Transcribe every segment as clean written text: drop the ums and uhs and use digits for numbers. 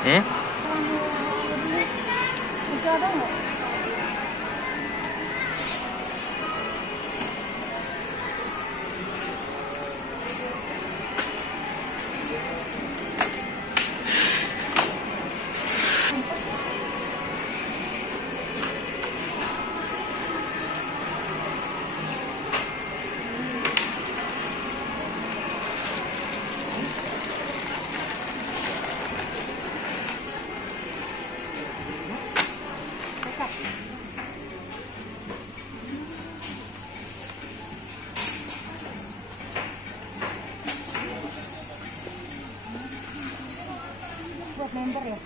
Hmm? Bisa ada nggak? Buat member ya?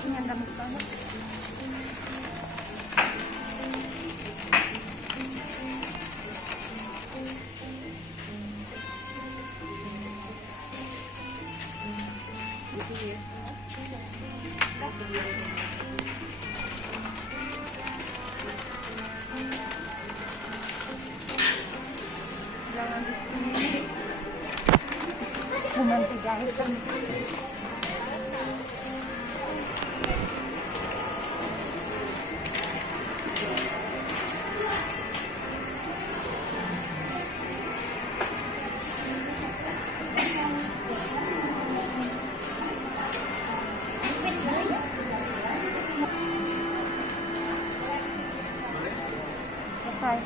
Penyandang banget. Gitu ya. Jangan ini cuma 3 item. Selesai.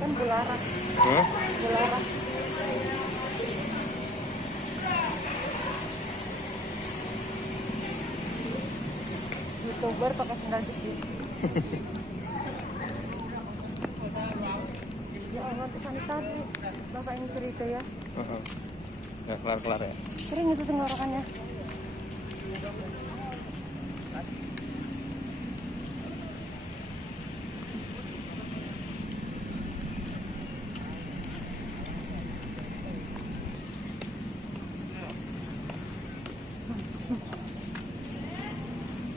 Kan bularas. Bularas. YouTuber pakai sandal jepit. Ya Allah, kesana tadi bapak yang cerita ya. Ya kelar-kelar ya. Sering itu tenggorokannya.